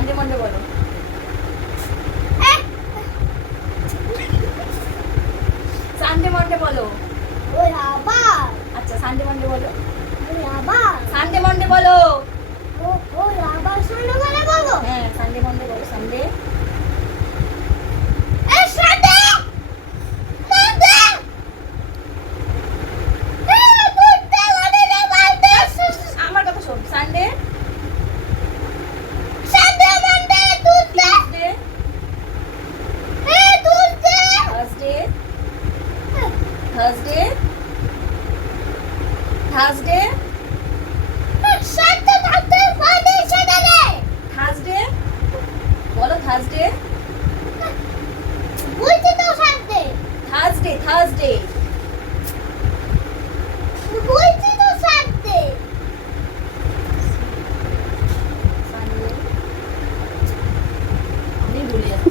Sunday Monday বলো। Sunday Monday বলো। ওই আবার আচ্ছা সানডে মন্ডে বলো। ওই আবার সানডে মন্ডে বলো। ওই আবার শুনে বলে বলবো। হ্যাঁ সানডে মন্ডে বলো। সানডে এই সাথে মানতে এই বুঝতে বলে না মানতে আমার কথা শোন। সানডে সাথে মানতে তুলতে টিউসডে এই তুলতে থার্সডে থার্সডে থার্সডে সাথে থাকতে পারে সেটা নেই থার্সডে বলো। থার্সডে বুঝতে তো সাথে থার্সডে থার্সডে বুঝতে তো সাথে সানডে আমি ভুলে যাচ্ছি।